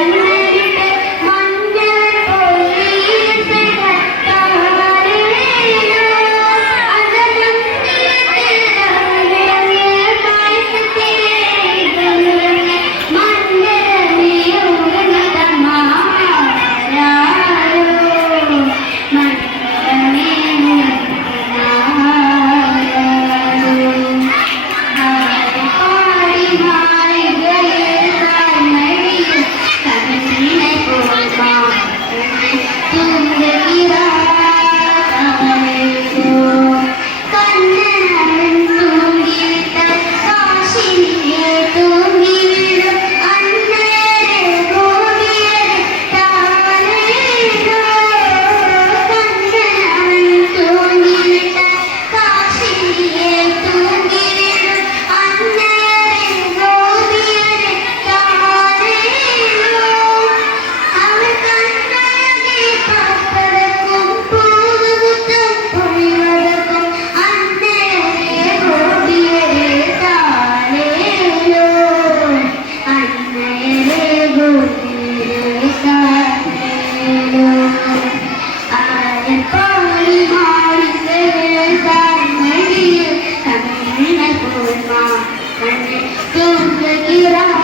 Thank you. வெளியூரா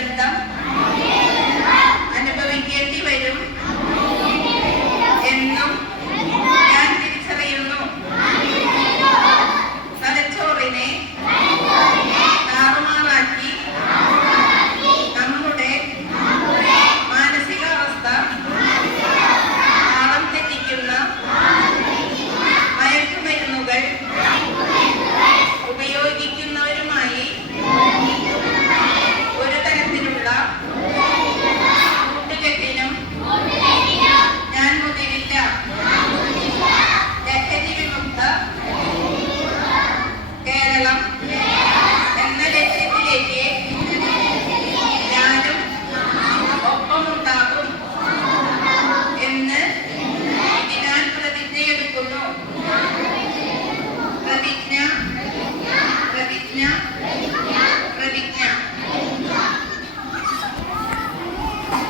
alerta